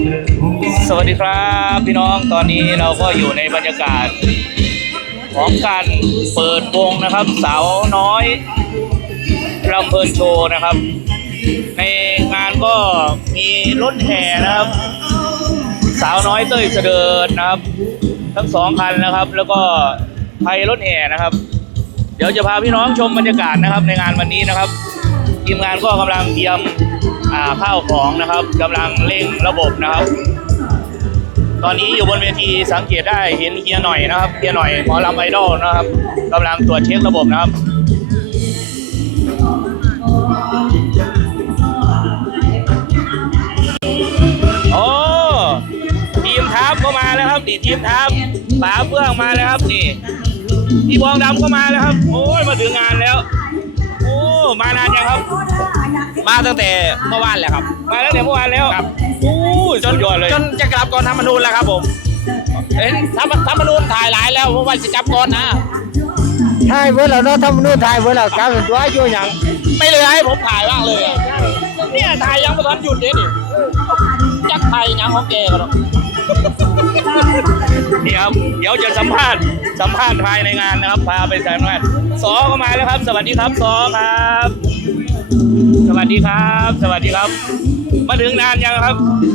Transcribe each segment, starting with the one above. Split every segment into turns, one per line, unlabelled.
สวัสดีครับพี่น้องตอนนี้เราก็อยู่ในบรรยากาศของการเปิดวงนะครับสาวน้อยลำเพลินโชว์นะครับในงานก็มีรถแห่นะครับสาวน้อยเต้ยเสดิร์ดนะครับทั้งสองคันนะครับแล้วก็ไทยรถแห่นะครับเดี๋ยวจะพาพี่น้องชมบรรยากาศนะครับในงานวันนี้นะครับทีมงานก็กำลังเตรียมข้าวของนะครับกำลังเร่งระบบนะครับตอนนี้อยู่บนเวทีสังเกตได้เห็นเฮียหน่อยนะครับเฮียหน่อยหมอลำไอดอลนะครับกำลังตรวจเช็คระบบนะครับโอ้ทีมทัพก็มาแล้วครับนี่ทีมทัพป๋าเฟื่องมาแล้วครับนี่พี่บองดำก็มาแล้วครับโอ้ยมาถึงงานแล้วโอ้มานานยังครับ
มาตั้งแต่เมื่อวานแหละครับ
มาตั้งแต่เมื่อวานแล้ว
ครับ
โอ้จนยอดเลย
จนจะกลับก่อนธรรมนูญแล้วครับผมเห็นธรรมนูญถ่ายหลายแล้วเพราะว่าจะกลับก่อนนะ
ถ่ายเวลาเนาะทำนู่นถ่ายเวลาการส่วนตัวอยู่อย่าง
ไม่เลยให้ผมถ่ายบ้างเลยเนี่ยถ่ายยังไม่ทันหยุดเลยนี่จักถ่ายยังของแกกันหรอก
นี่ครับเดี๋ยวจะสัมภาษณ์ภายในงานนะครับพาไปสัมภาษณ์สอก็มาแล้วครับสวัสดีครับสอครับสวัสดีครับสวัสดีครับมาถึงนานยังครับ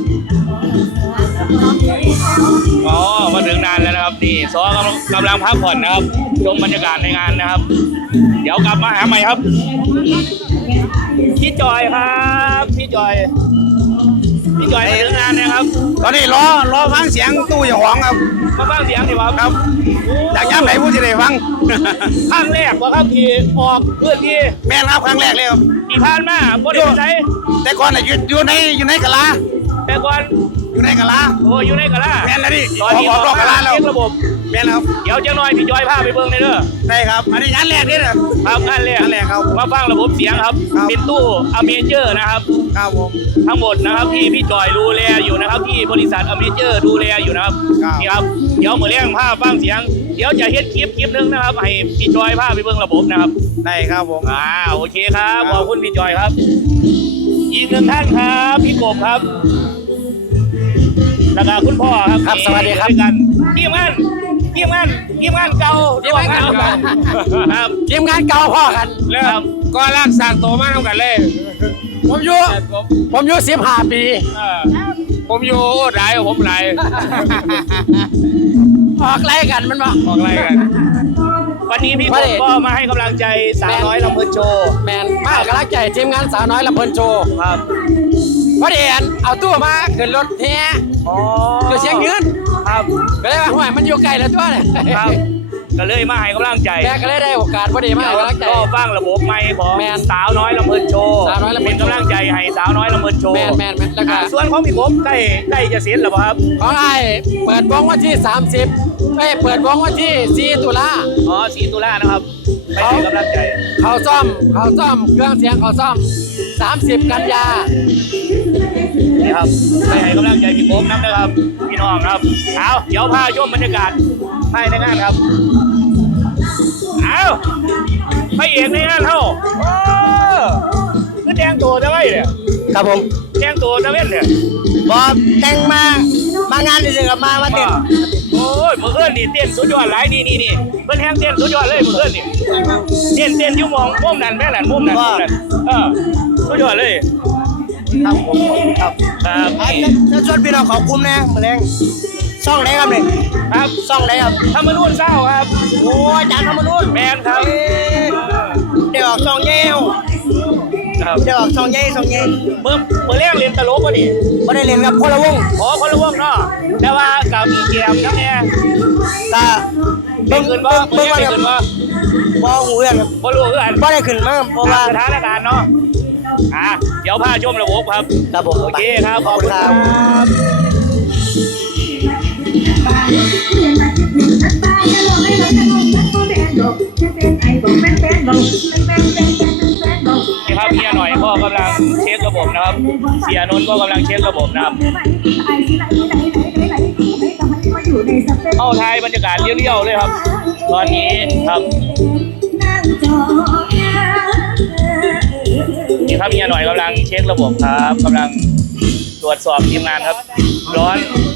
อ๋อมาถึงนานแล้วนะครับนี่สอกำลังพักผ่อนนะครับชมบรรยากาศในงานนะครับเดี๋ยวกลับมาหาใหม่ครับพี่จอยครับพี่จอยมาถึงงานนะครับ
ตอนนี้รอฟังเสียงตู้อย่างหวงครับ
มาฟังเสียงดีกว่า
ครับจากย้ำไหนผู้ที่ได้ฟัง
ครั้งแรกว่าครับที่ออกเพื่อนที่
แม่นครับครั้งแรกเลยครับ
ที่ผ่านมาบ่ได้ใช้
แต่ก่อนอยู่ในกะลา
แต่ก่อน
อยู่ในกะลา
โอ้อยู่ในกะลา
แม่นแล้วดิ
ตอนนี้ออก
กะลาแล้ว
ระบบ
แม่นครับ
เดี๋ยวจะหน่อยพี่จอยพาไปเบิ่งเลยเด้อ
ได้ครับอันนี้งานแรกนี่นะครับ
งานแรก
ครับ
มาฟังระบบเสียงครับเป็นตู้อเมเจอร์นะครับ
ครับผม
ทั้งหมดนะครับที่พี่จอยดูแลอยู่นะครับที่บริษัทอเมเจอร์ดูแลอยู่นะครับนี่ครับเดี๋ยวมื้อแรงพาฟังเสียงเดี๋ยวจะเฮ็ดคลิปนึงนะครับให้พี่จอยพาไปเบิ่งระบบนะครับ
ได้ครับผม
โอเคครับขอบคุณพี่จอยครับอีกหนึ่งท่านครับพี่กบครับแล้วก็คุณพ่อครับ
ครับสวัสดีครับ
ทีมงานเก่า
ครับทีมงานเก่าพ่อกัน
ครับ
ก็รักษาตัวมาเท่ากันเลยผมอยู่15 ปีผมอยู่หลายผมหลายออกไล่กันมันบ่
ออกไล่กันวันนี้พี่กบก็มาให้กำลังใจสาวน้อยลำเพลินโชว์
แมนมากกำลังใจทีมงานสาวน้อยลำเพลินโชว์
ครับ
พอดีเอาตู้มาขึ้นรถแห่อยู่เชียงยืน
ครับ
ก็เลยว่าห่วยมันอยู่ไกลแล้วตัวเนี่ย
ครับก็เลยมาให้กำลังใจ
แกก็เลยได้โอกาสพอดีมาให้กำลังใจ
ก็ฟังระบบไมค์ของสาวน้อยลำเพลินโชว์เป็นกำลังใจให้สาวน้อยลำเพลินโชว์
แมนแล้วก็
ส่วนของพี่กบใกล้จะเสร็จแล้วครับ
ของไอ้เปิดวงวันที่30เปิดวงวันที่4 ตุลา
4 ตุลานะครับไปให้กำลังใจ
เขาซ่อมเครื่องเสียงเขาซ่อม30 กันยา
นี่ครับไปให้กำลังใจพี่กบนะครับพี่น้องครับเอาเดี๋ยวพาชมบรรยากาศภายในงานครับเอาพระเอกในงานเท่าคือแดงตัวจะไว้เนี่ย
ครับผม
แดงตัวจะเว้นเนี่ย
บอกแต่งมางานเลยกับมาเต้น
โอ้ยเมื่อคืนนี่เต้นสุดยอดหลายนี่เพิ่นแห้งเต้นสุดยอดเลยเมื่อคืนนี่เต้นอยู่มองมุมนั้นแม่หลานมุมนั้นสุดยอดเลย
ครับผมครับจะชวนพี่น้องขอบคุณนะมาแรงช่องไหนครับเนี่ย
ครับ
ช่องไหนครับ
ธรรมนูญเศร้าครับ
โอ้ยจานธรรมนูญ
แมนครับ
เดี๋ยวออกช่องเงี้ยวเดี๋ยวออกช่องเงี้ย
เมื่อเรียกเรียนตลกวะดิ
ไม่ได้เรียนกับคนละวง
คนละวงเนาะแต่ว่ากับมีเกมนั่นแหละ
ก็
เบิ่งขึ้นบ่
หูเรื่อง
บ่รู้คืออัน
บ่ได้ขึ้นมาเพราะว่า
สถานการณ์เนาะเดี๋ยวพาชมระบบครับ
ครับผม
โอเคครับขอบคุณครับนี่ครับเฮียหน่อยก็กำลังเช็คระบบนะครับเสียนนท์ก็กำลังเช็คระบบนะครับเข้าท้ายบรรยากาศเลี้ยวๆเลยครับตอนนี้ครับนี่ครับเฮียหน่อยกำลังเช็คระบบครับกำลังตตรวจสอบทีมงานครับ ร้อน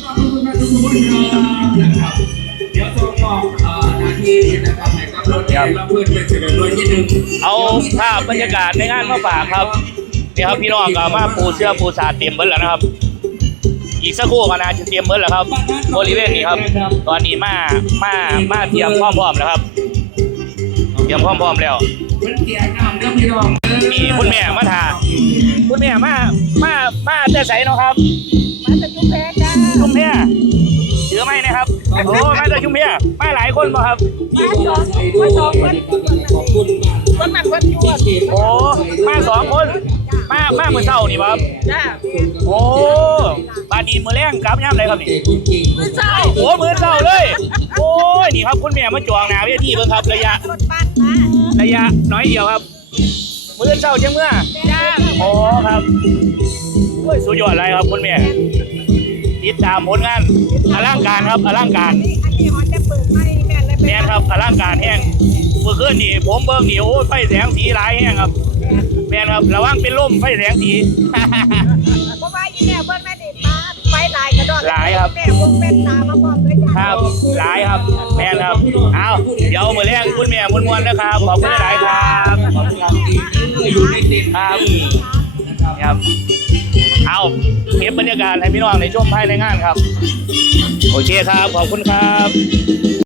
เดี๋ยวส่งมอบหน้าที่นะครับให้กับรถเองแล้วเพื่อนเป็นเสด็จด้วยที่หนึ่ง
เอาภาพบรรยากาศในงานมาฝากครับนี่ครับพี่น้องก็มาปูเสื้อปูสาดเตรียมเบิดแล้วนะครับ อีกสักครู่ก็น่าจะเตรียมเบิดแล้วครับบริเวณนี้ครับ ตอนนี้มาเตรียมพร้อมๆแล้วครับเตรียมพร้อมๆแล้ว
เพื่อนเกียร์น้ำเรื่องพี่น้อง
มีคุณแม่มาถ่าคุณแม่มาจะใส่เนาะครับ
มาจากชุมแพจ้า
ชุมแพถือไหมนะครับโอ้มาจากชุมแพมาหลายคนป่ะครับ
มาสองคนคนนั้นคนยั่ว
โอ้มา2 คนมาเมื่อเช้านี่ป่ะครับ
จ้า
โอ้บานนี้มือแรงกลับย่ำเลยครับนี่
มือเช้า
โอ้มือเช้าเลย โอ้ยนี่ครับคุณแม่มาจวงหนาเวทีเบิ่งครับระยะ
รถบัสมา
ระยะน้อยเดียวครับมือเช้าจังเมื่อ
จ้า
โอ้ครับโอ้ยสุดยอดเลยครับคุณแม่ติดตามผลงานอลังการครับอลังการ
อันนี้หอจะเปิดไม่แม่เลย
แม่นครับอลังการแห้งเมื่อคืนนี่ผมเบิ่งนี่โอ้ยไฟแสงสีหลายแห้งครับแม่นครับระวังเป็นลมไฟแสงสี
เพราะว่าอีแม่เบิ้งแม่ดิป้าไฟหลายกระโดด
หลายครับ
แม่พวกเป็นตามาบอกเลยจ้า
ครับหลายครับแม่นครับเอาเดี๋ยวมื้อแรกคุณแม่มวนๆนะครับขอบคุณหลายครับขอบคุณครับ
อยู่ในเต็ม
ครับนี่ครับเอาเก็บบรรยากาศให้พี่น้องในช่วงภายในงานครับโอเคครับขอบคุณครับ